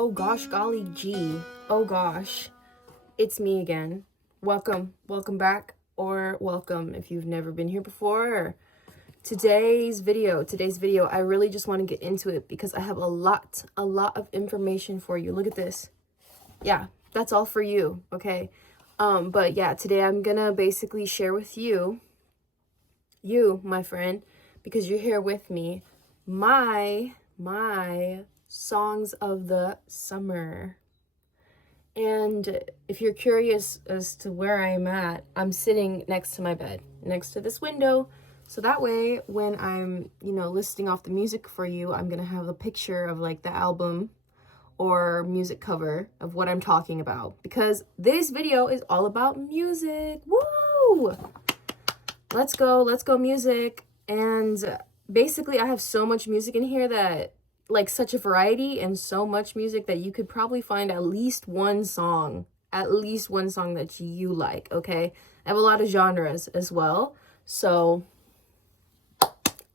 Oh gosh, golly gee. Oh gosh. It's me again. Welcome back, or welcome if you've never been here before. Today's video, I really just want to get into it because I have a lot of information for you. Look at this. Yeah, that's all for you, okay? But yeah, today I'm gonna basically share with you, my friend, because you're here with me, my songs of the summer. And if you're curious as to where I'm at, I'm sitting next to my bed, next to this window. So that way, when I'm, listing off the music for you, I'm going to have a picture of like the album or music cover of what I'm talking about. Because this video is all about music. Woo! Let's go music. And basically, I have so much music in here that, like, such a variety and so much music that you could probably find at least one song that you like, okay? I have a lot of genres as well. So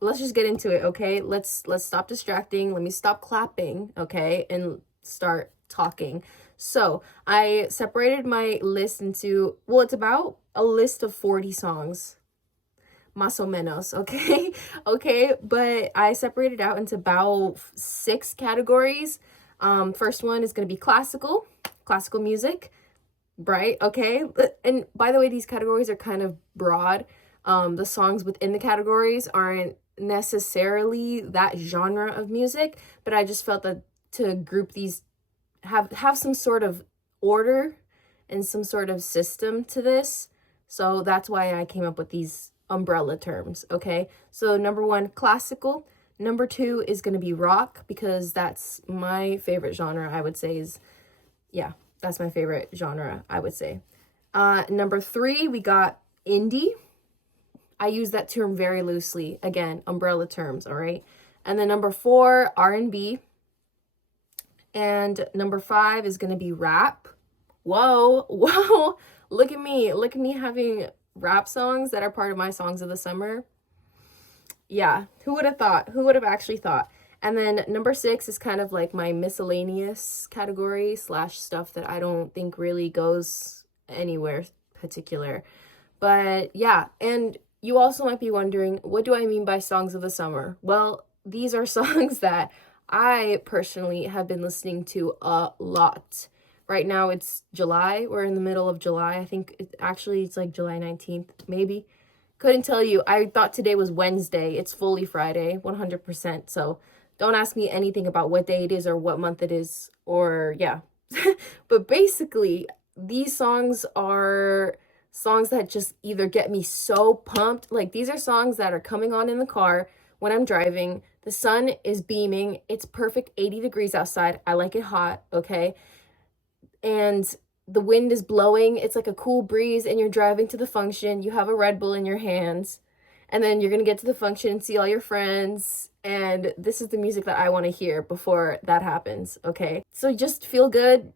let's just get into it, okay? Let's stop distracting. Let me stop clapping, okay? And start talking. So I separated my list into, well, it's about a list of 40 songs. Más o menos, okay? Okay, but I separated out into about 6 categories. First one is going to be classical music, right? Okay, and by the way, these categories are kind of broad. The songs within the categories aren't necessarily that genre of music, but I just felt that to group these, have some sort of order and some sort of system to this. So that's why I came up with these umbrella terms, okay? So number 1, classical. Number 2 is going to be rock, because that's my favorite genre, I would say. That's my favorite genre, I would say. Number 3, we got indie. I use that term very loosely. Again, umbrella terms, all right? And then number 4, R&B. And number 5 is going to be rap. Whoa, look at me having rap songs that are part of my songs of the summer. Yeah, who would have thought? Who would have actually thought? And then number 6 is kind of like my miscellaneous category / stuff that I don't think really goes anywhere particular. But yeah, and you also might be wondering, what do I mean by songs of the summer? Well, these are songs that I personally have been listening to a lot. Right now it's July. We're in the middle of July. I think it's like July 19th, maybe. Couldn't tell you. I thought today was Wednesday. It's fully Friday, 100%. So don't ask me anything about what day it is or what month it is, or yeah. But basically, these songs are songs that just either get me so pumped. Like, these are songs that are coming on in the car when I'm driving. The sun is beaming. It's perfect 80 degrees outside. I like it hot, okay? And the wind is blowing. It's like a cool breeze, and you're driving to the function. You have a Red Bull in your hands, and then you're going to get to the function and see all your friends. And this is the music that I want to hear before that happens, okay? So just feel good,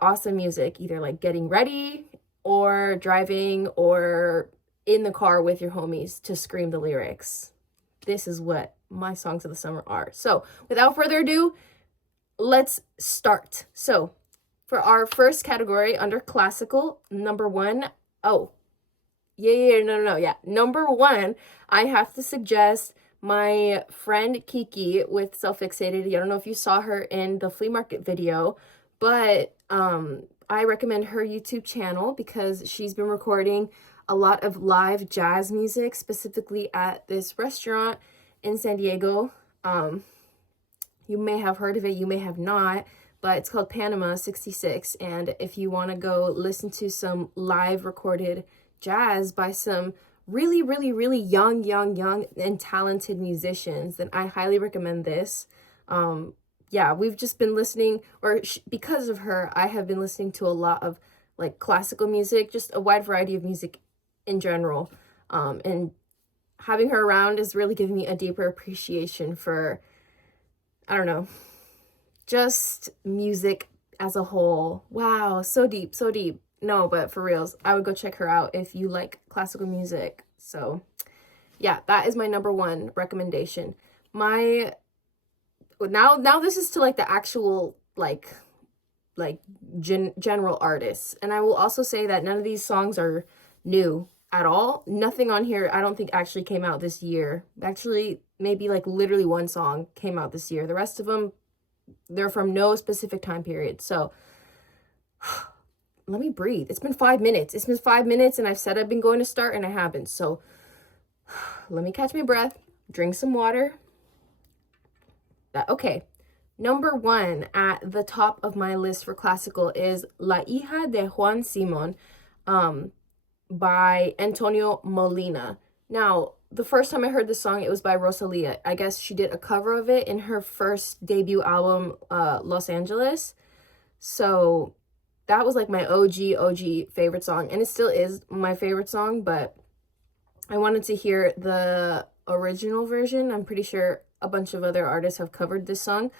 awesome music, either like getting ready or driving or in the car with your homies to scream the lyrics. This is what my songs of the summer are. So without further ado, let's start. So for our first category under classical, number 1, number 1, I have to suggest my friend Kiki with Self-Fixated. I don't know if you saw her in the flea market video, but I recommend her YouTube channel because she's been recording a lot of live jazz music, specifically at this restaurant in San Diego. You may have heard of it, you may have not, but it's called Panama 66. And if you want to go listen to some live recorded jazz by some really young and talented musicians, then I highly recommend this. Yeah, we've just been listening, because of her, I have been listening to a lot of like classical music, just a wide variety of music in general. And having her around is really giving me a deeper appreciation for, I don't know, just music as a whole. Wow, so deep. No, but for reals, I would go check her out if you like classical music. So yeah, that is my number 1 recommendation. Now this is to like the actual like general artists. And I will also say that none of these songs are new at all. Nothing on here I don't think actually came out this year. Actually, maybe like literally one song came out this year. The rest of them, they're from no specific time period. So let me breathe. It's been 5 minutes. It's been 5 minutes and I've said I've been going to start and I haven't. So let me catch my breath, drink some water. Okay. Number 1 at the top of my list for classical is La Hija de Juan Simón by Antonio Molina. Now, the first time I heard this song, it was by Rosalía. I guess she did a cover of it in her first debut album, Los Angeles. So that was like my OG favorite song. And it still is my favorite song, but I wanted to hear the original version. I'm pretty sure a bunch of other artists have covered this song.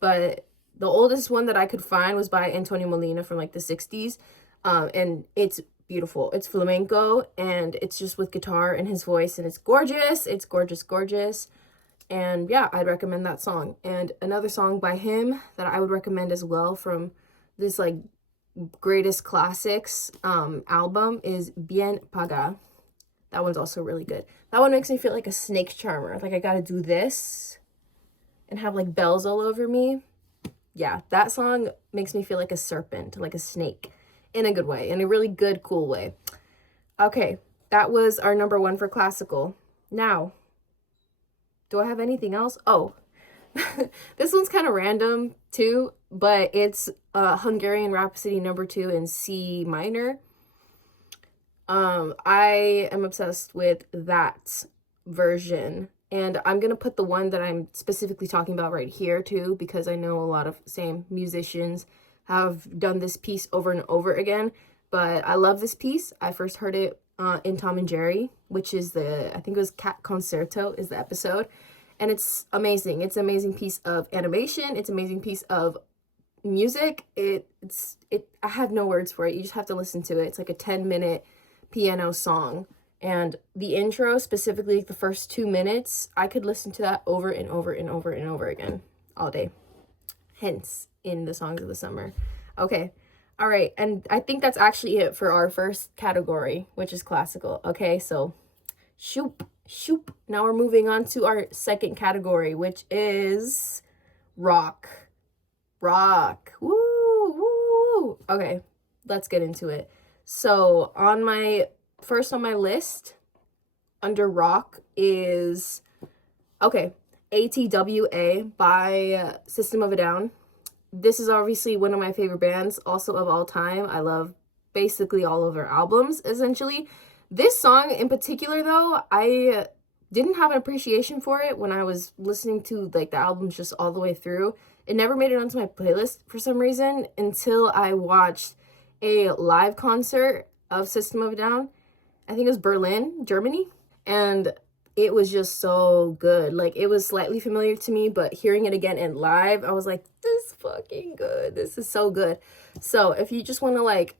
But the oldest one that I could find was by Antonio Molina from like the 60s. And it's beautiful. It's flamenco and it's just with guitar and his voice and it's gorgeous. It's gorgeous, gorgeous. And yeah, I'd recommend that song. And another song by him that I would recommend as well from this like greatest classics album is Bien Pagá. That one's also really good. That one makes me feel like a snake charmer. Like I gotta do this and have like bells all over me. Yeah, that song makes me feel like a serpent, like a snake, in a good way, in a really good, cool way. Okay, that was our number 1 for classical. Now, do I have anything else? Oh, this one's kind of random too, but it's Hungarian Rhapsody number 2 in C minor. I am obsessed with that version. And I'm going to put the one that I'm specifically talking about right here too, because I know a lot of same musicians have done this piece over and over again. But I love this piece. I first heard it in Tom and Jerry, which is I think it was Cat Concerto is the episode. And it's amazing. It's an amazing piece of animation. It's an amazing piece of music. I have no words for it. You just have to listen to it. It's like a 10-minute piano song. And the intro, specifically the first 2 minutes, I could listen to that over and over and over and over again all day. Hence, in the songs of the summer. Okay. All right. And I think that's actually it for our first category, which is classical. Okay. So, shoop. Now we're moving on to our second category, which is rock. Woo. Okay. Let's get into it. So, first on my list under rock is ATWA by System of a Down. This is obviously one of my favorite bands also of all time. I love basically all of their albums essentially. This song in particular though, I didn't have an appreciation for it when I was listening to like the albums just all the way through. It never made it onto my playlist for some reason until I watched a live concert of System of a Down. I think it was Berlin, Germany, and it was just so good. Like, it was slightly familiar to me, but hearing it again and live, I was like, this is fucking good. This is so good. So if you just want to like,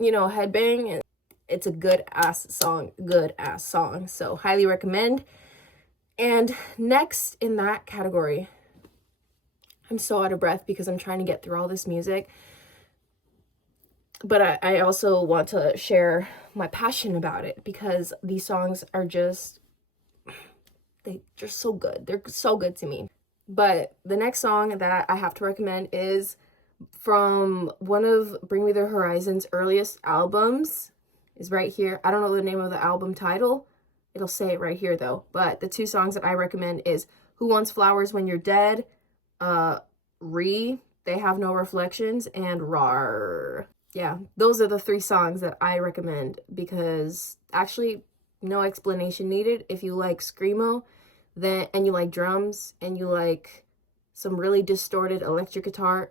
headbang, it's a good ass song. So highly recommend. And next in that category, I'm so out of breath because I'm trying to get through all this music. But I also want to share my passion about it because these songs are they're so good. They're so good to me. But the next song that I have to recommend is from one of Bring Me the Horizon's earliest albums. Is right here. I don't know the name of the album title. It'll say it right here though. But the 2 songs that I recommend is Who Wants Flowers When You're Dead, They Have No Reflections, and Rar. Yeah, those are the 3 songs that I recommend because actually no explanation needed. If you like screamo and you like drums and you like some really distorted electric guitar,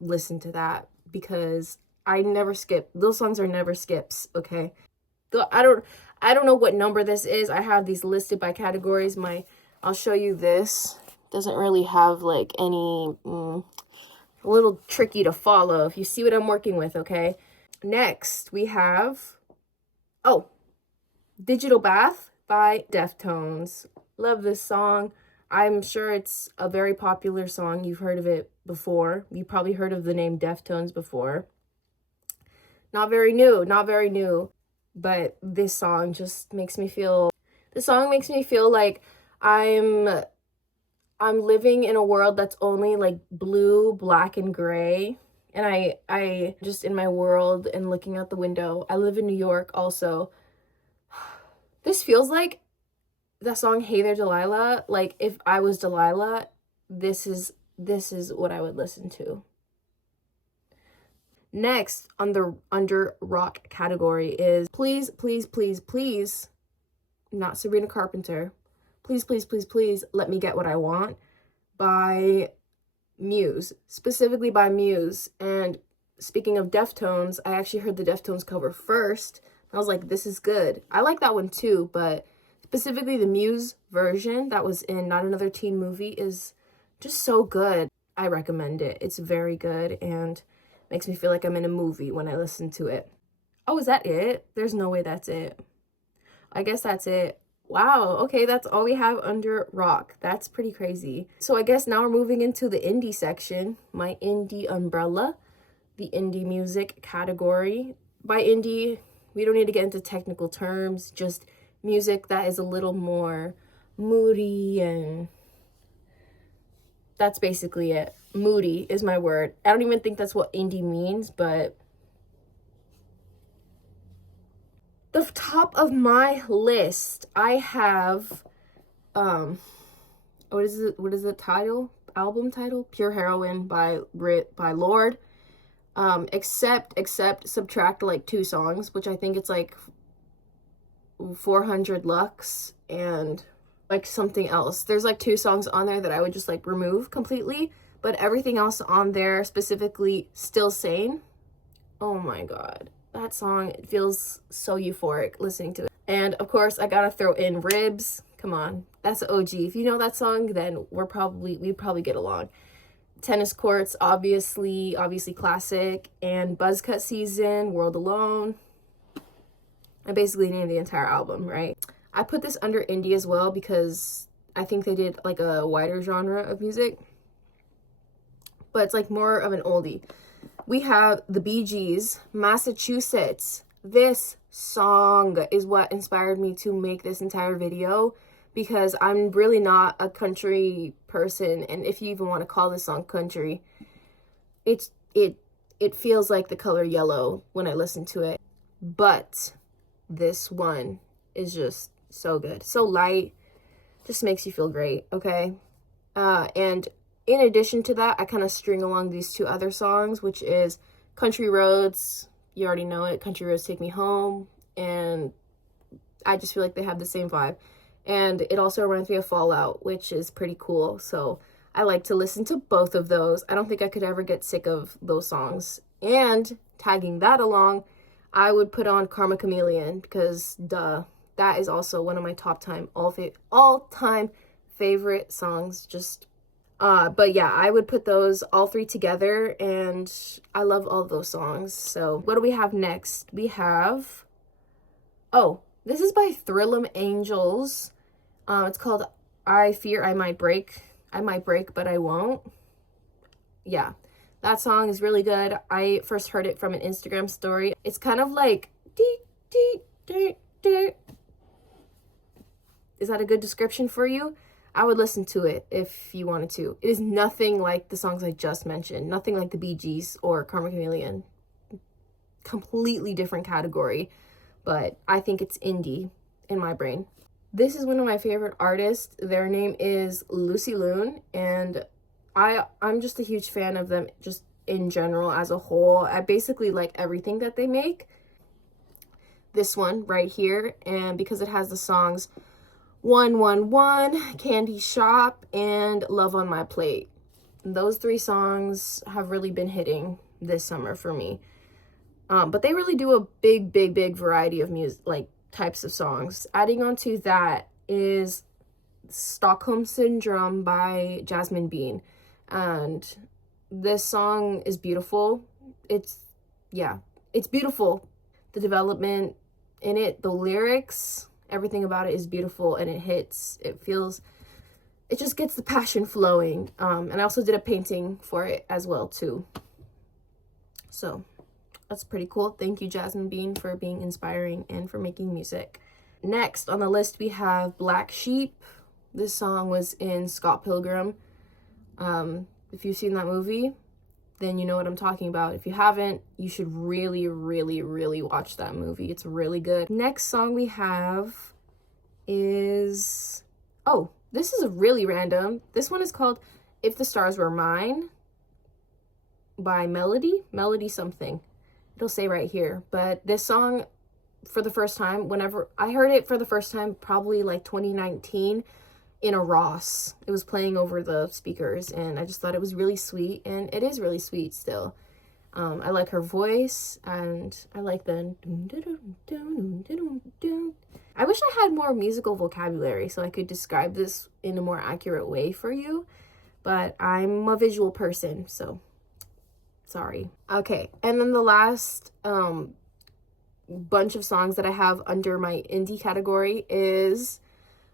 listen to that because I never skip. Those songs are never skips, okay? I don't know what number this is. I have these listed by categories. I'll show you this. Doesn't really have like any a little tricky to follow if you see what I'm working with, okay? Next, we have, Digital Bath by Deftones. Love this song. I'm sure it's a very popular song. You've heard of it before. You probably heard of the name Deftones before. Not very new, but this song just makes me feel, like I'm living in a world that's only like blue, black, and gray. And I just in my world and looking out the window. I live in New York also. This feels like that song Hey There Delilah. Like if I was Delilah, this is what I would listen to. Next on the under rock category is Please, Please, Please, Please, not Sabrina Carpenter. Please, Please, Please, Please, Let Me Get What I Want by Muse, specifically by Muse. And speaking of Deftones, I actually heard the Deftones cover first. I was like, this is good. I like that one too, but specifically the Muse version that was in Not Another Teen Movie is just so good. I recommend it. It's very good and makes me feel like I'm in a movie when I listen to it. Oh, is that it? There's no way that's it. I guess that's it. Wow, okay, that's all we have under rock. That's pretty crazy. So I guess now we're moving into the indie section, my indie umbrella, the indie music category. By indie, we don't need to get into technical terms, just music that is a little more moody, and that's basically it. Moody is my word. I don't even think that's what indie means, but the top of my list, I have, what is the title? Album title? Pure Heroine by Lorde. Except subtract like 2 songs, which I think it's like 400 lux and like something else. There's like 2 songs on there that I would just like remove completely, but everything else on there, specifically Still Sane. Oh my god. That song, it feels so euphoric listening to it. And of course, I gotta throw in Ribs. Come on, that's an OG. If you know that song, then we'd probably get along. Tennis Courts, obviously classic, and Buzzcut Season, World Alone. I basically named the entire album, right? I put this under indie as well because I think they did like a wider genre of music, but it's like more of an oldie. We have the Bee Gees, Massachusetts. This song is what inspired me to make this entire video because I'm really not a country person, and if you even want to call this song country, it feels like The Color Yellow when I listen to it. But this one is just so good, so light, just makes you feel great, okay? And in addition to that, I kind of string along these 2 other songs, which is Country Roads. You already know it. Country Roads Take Me Home. And I just feel like they have the same vibe. And it also reminds me of Fallout, which is pretty cool. So I like to listen to both of those. I don't think I could ever get sick of those songs. And tagging that along, I would put on Karma Chameleon because, duh, that is also one of my all-time favorite songs. Just but yeah, I would put those all 3 together, and I love all of those songs. So what do we have next? We have, oh, this is by Thrilliam Angels. It's called I Fear I Might Break, but I Won't. Yeah, that song is really good. I first heard it from an Instagram story. It's kind of like dee, dee, dee, dee. Is that a good description for you? I would listen to it if you wanted to. It is nothing like the songs I just mentioned. Nothing like the Bee Gees or Karma Chameleon. Completely different category. But I think it's indie in my brain. This is one of my favorite artists. Their name is Lucy Loon. And I'm just a huge fan of them just in general as a whole. I basically like everything that they make. This one right here. And because it has the songs 111, Candy Shop, and Love on My Plate. Those 3 songs have really been hitting this summer for me. But they really do a big variety of music, like types of songs. Adding on to that is Stockholm Syndrome by Jasmine Bean. And this song is beautiful. It's beautiful. The development in it, the lyrics, everything about it is beautiful, and it hits. It feels it just gets the passion flowing. And I also did a painting for it as well too. So that's pretty cool. Thank you, Jasmine Bean, for being inspiring and for making music. Next on the list, we have Black Sheep. This song was in Scott Pilgrim. If you've seen that movie, then you know what I'm talking about. If you haven't, you should really, really, really watch that movie. It's really good. Next song we have is, oh, this is a really random. This one is called If the Stars Were Mine by Melody something. It'll say right here. But this song, for the first time, whenever I heard it for the first time, probably like 2019 in a Ross. It was playing over the speakers, and I just thought it was really sweet, and it is really sweet still. I like her voice, and I like the I wish I had more musical vocabulary so I could describe this in a more accurate way for you, but I'm a visual person, so sorry. Okay, and then the last bunch of songs that I have under my indie category is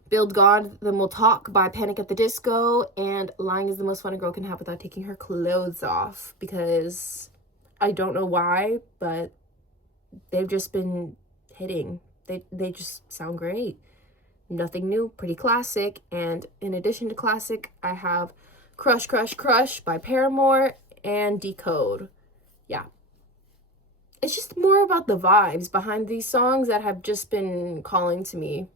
Build God, Then We'll Talk by Panic at the Disco, and Lying is the Most Fun a Girl Can Have Without Taking Her Clothes Off, because I don't know why, but they've just been hitting. They just sound great. Nothing new, pretty classic. And in addition to classic, I have Crush, Crush, Crush by Paramore and Decode. Yeah. It's just more about the vibes behind these songs that have just been calling to me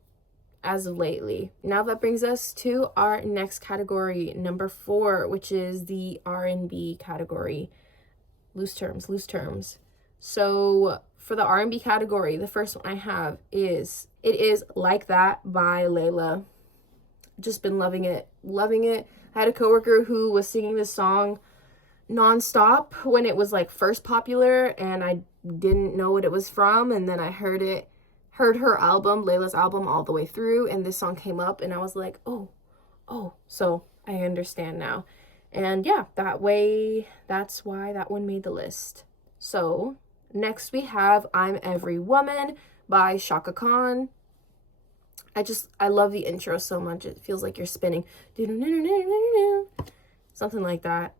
as of lately. Now that brings us to our next category, number 4, which is the R&B category. Loose terms. So for the R&B category, the first one I have is Like That by Laila. Just been loving it. I had a coworker who was singing this song nonstop when it was like first popular, and I didn't know what it was from, and then I heard her album, Laila's album, all the way through, and this song came up, and I was like, oh, so I understand now. And yeah, that's why that one made the list. So next we have I'm Every Woman by Chaka Khan. I love the intro so much. It feels like you're spinning. Something like that.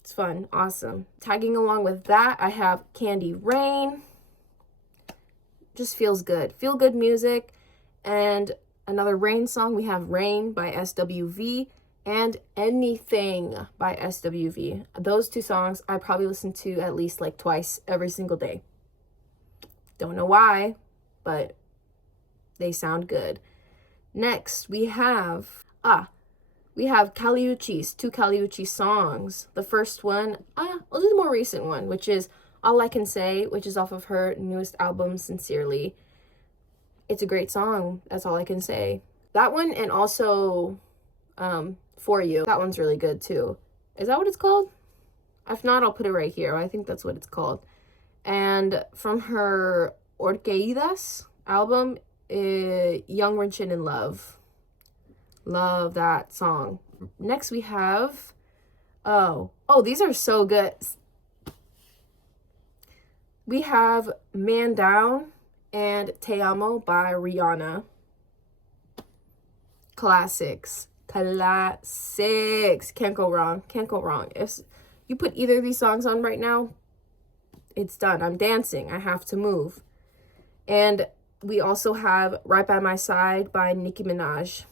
It's fun. Awesome. Tagging along with that, I have Candy Rain. Just feels good. Feel good music. And another Rain song, we have Rain by SWV and Anything by SWV. Those two songs I probably listen to at least like twice every single day. Don't know why, but they sound good. Next, we have Caliucci's, 2 Caliucci songs. The first one, I'll do the more recent one, which is All I Can Say, which is off of her newest album, Sincerely. It's a great song. That's all I can say. That one, and also For You. That one's really good too. Is that what it's called? If not, I'll put it right here. I think that's what it's called. And from her Orqueidas album, Young, Rich, and in Love. Love that song. Next we have, these are so good. We have Man Down and Te Amo by Rihanna. Classics. Can't go wrong. If you put either of these songs on right now, it's done. I'm dancing. I have to move. And we also have Right by My Side by Nicki Minaj.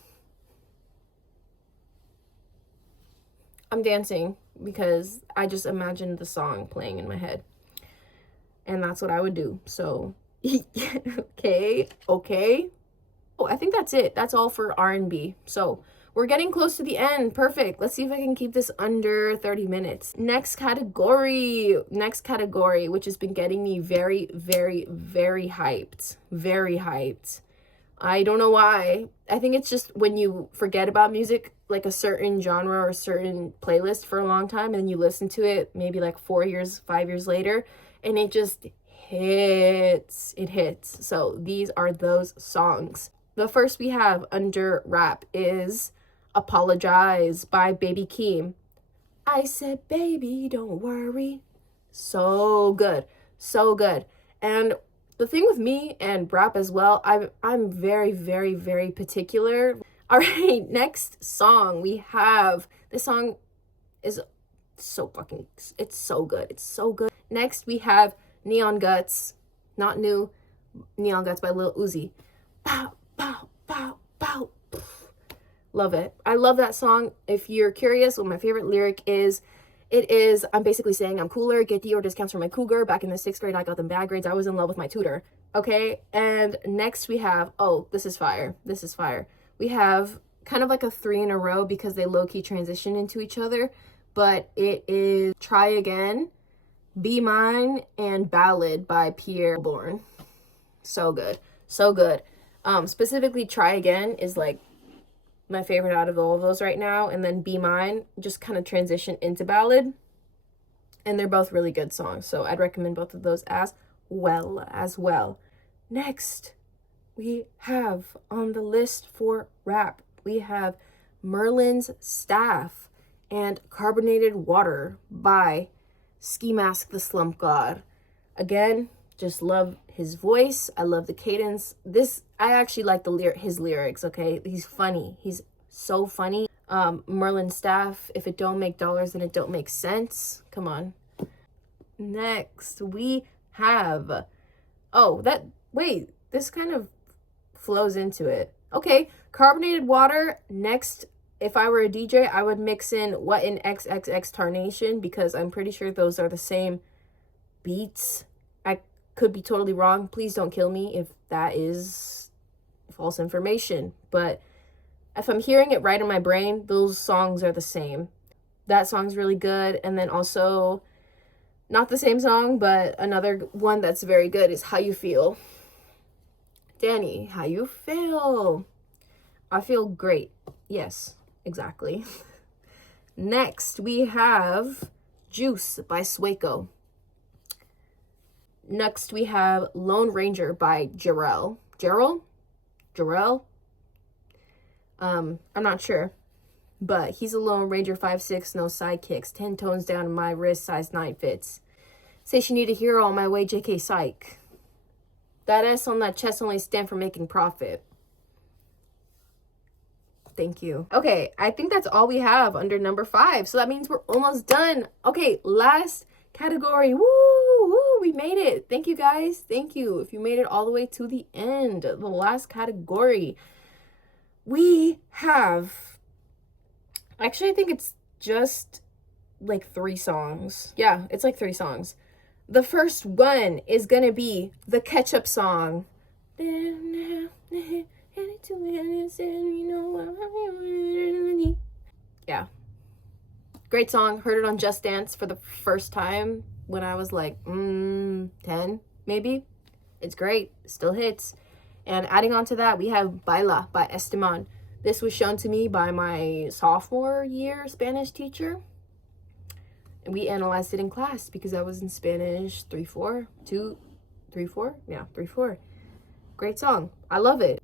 I'm dancing because I just imagined the song playing in my head. And that's what I would do. So, okay. Oh, I think that's it. That's all for R&B. So, we're getting close to the end. Perfect. Let's see if I can keep this under 30 minutes. Next category, which has been getting me very, very, very hyped. Very hyped. I don't know why. I think it's just when you forget about music, like a certain genre or a certain playlist for a long time, and you listen to it maybe like 4 years, 5 years later, and it just hits. It hits. So these are those songs. The first we have under rap is Apologize by Baby Keem. I said, baby, don't worry. So good. And the thing with me and rap as well, I'm very, very, very particular. All right, next song we have, this song is so fucking, it's so good. It's so good. Next we have Neon Guts, not new, Neon Guts by Lil Uzi. Pow, pow, pow, pow. Love it. I love that song. If you're curious what my favorite lyric is, it is, I'm basically saying I'm cooler, get Dior discounts for my cougar. Back in the 6th grade, I got them bad grades. I was in love with my tutor. Okay, and next we have, oh, this is fire. This is fire. We have kind of like a 3 in a row because they low-key transition into each other. But it is Try Again, Be Mine, and Ballad by Bourne. So good. So good. Specifically, Try Again is like my favorite out of all of those right now, and then Be Mine just kind of transition into ballad, and they're both really good songs, so I'd recommend both of those as well. Next we have on the list for rap, we have Merlin's Staff and Carbonated Water by Ski Mask the Slump God. Again, just love his voice. I love the cadence. I actually like his lyrics, okay? He's funny. He's so funny. Merlin's Staff, if it don't make dollars, then it don't make sense. Come on. Next, we have, this kind of flows into it. Okay, Carbonated Water. Next, if I were a DJ, I would mix in What in XXX Tarnation, because I'm pretty sure those are the same beats. I could be totally wrong. Please don't kill me if that is false information. But if I'm hearing it right in my brain, those songs are the same. That song's really good. And then also, not the same song, but another one that's very good is How You Feel. Danny, how you feel? I feel great. Yes, exactly. Next, we have Juice by Swaco. Next, we have Lone Ranger by Jarrell. Jarrell? I'm not sure. But he's a Lone Ranger, 5'6", no sidekicks, 10 tones down in my wrist, size 9 fits. Say she need a hero on my way, JK Psych. That S on that chest only stand for making profit. Thank you. Okay, I think that's all we have under number 5. So that means we're almost done. Okay, last category. Woo! We made it. Thank you, guys. Thank you. If you made it all the way to the end, the last category, we have... Actually, I think it's just like 3 songs. Yeah, it's like 3 songs. The first one is going to be the Ketchup song. Yeah. Great song. Heard it on Just Dance for the first time when I was like 10, maybe. It's great. Still hits. And adding on to that, we have Baila by Esteban. This was shown to me by my sophomore year Spanish teacher. And we analyzed it in class because I was in Spanish 3-4. Yeah, 3-4. Great song. I love it.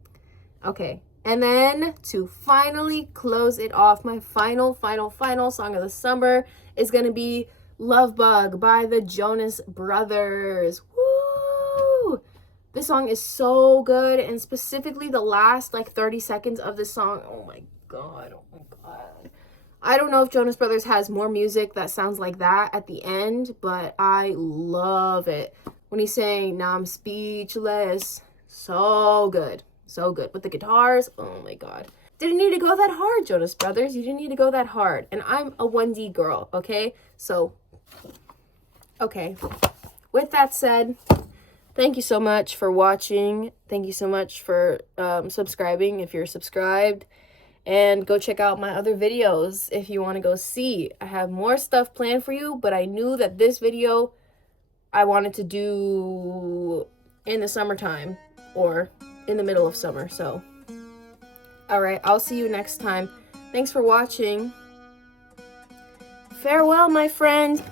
Okay. And then to finally close it off, my final song of the summer is going to be Love Bug by the Jonas Brothers. Woo! This song is so good, and specifically the last like 30 seconds of this song. Oh my god. I don't know if Jonas Brothers has more music that sounds like that at the end, but I love it. When he's saying, now I'm speechless. So good. So good. With the guitars, oh my god. Didn't need to go that hard, Jonas Brothers. You didn't need to go that hard. And I'm a 1D girl, okay? So, okay. With that said, thank you so much for watching. Thank you so much for subscribing if you're subscribed. And go check out my other videos if you want to go see. I have more stuff planned for you, but I knew that this video I wanted to do in the summertime or in the middle of summer. So, all right, I'll see you next time. Thanks for watching. Farewell, my friend.